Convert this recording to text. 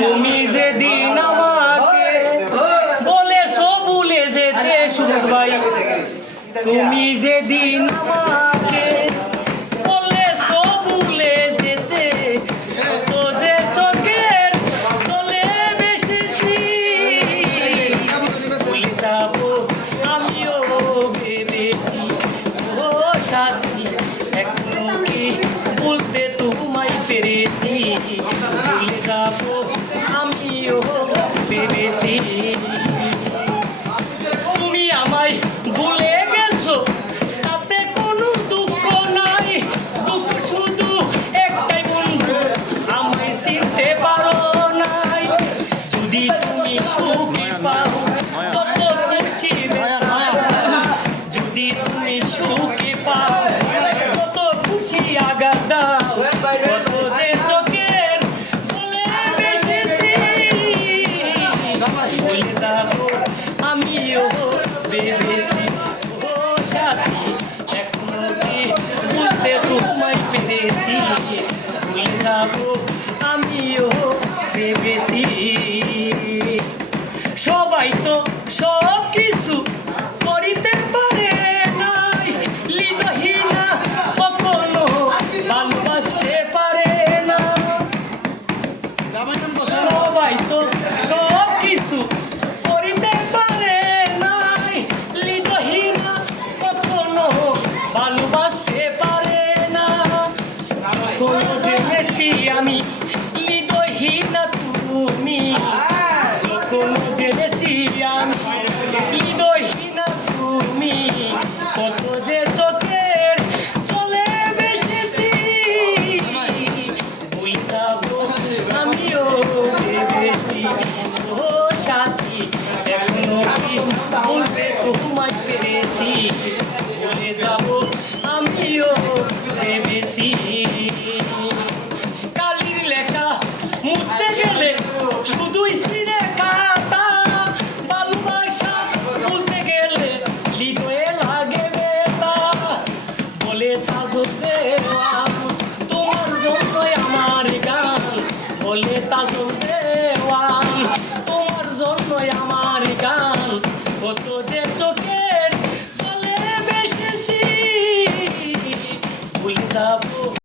তুমি যেদিন আমাকে বলেছো ভুলে যেতে সুখ ভাই, তুমি যেদিন আমাকে বলেছো ভুলে যেতে, তো যে চোখের চলে বেশিছি ভুলে যাবো আমিও ভেবেছি। ও সাথী এখনো কি বলতে তোমায় পেরেছি, ভুলে যাবো আমিও ভেবেছি। তুমি আমায় ভুলে গেছো তাতে কোনো দুঃখ নাই, দুঃখ শুধু একটাই বন্ধু আমায় চিনতে পারো নাই। যদি তুমি সুখী পাও যত খুশি যদি তুমি সুখী পাও যত খুশি আঘাত দাও, কত যে চোখের চলে বেশিছি ভুলে যাবো আমিও ভেবেছি। ও সাথী এখনো কি বলতে তোমায় পেরেছি, ভুলে যাবো আমিও ভেবেছি। সবাই তো সব কিছু করিতে পারে নাই, হৃদয়হীনা কখনো ভালোবাসতে পারে না। সবাই তো সব কিছু করিতে পারে নাই, হৃদয়হীনা কখনো ভালোবাসতে পারে না। যখন জেনেছি আমি হৃদয়হীনা তুমি, যখন জেনেছি আমি হৃদয়হীনা তুমি, কত যে চোখের চলে বেশিছি ভুলে যাবো আমি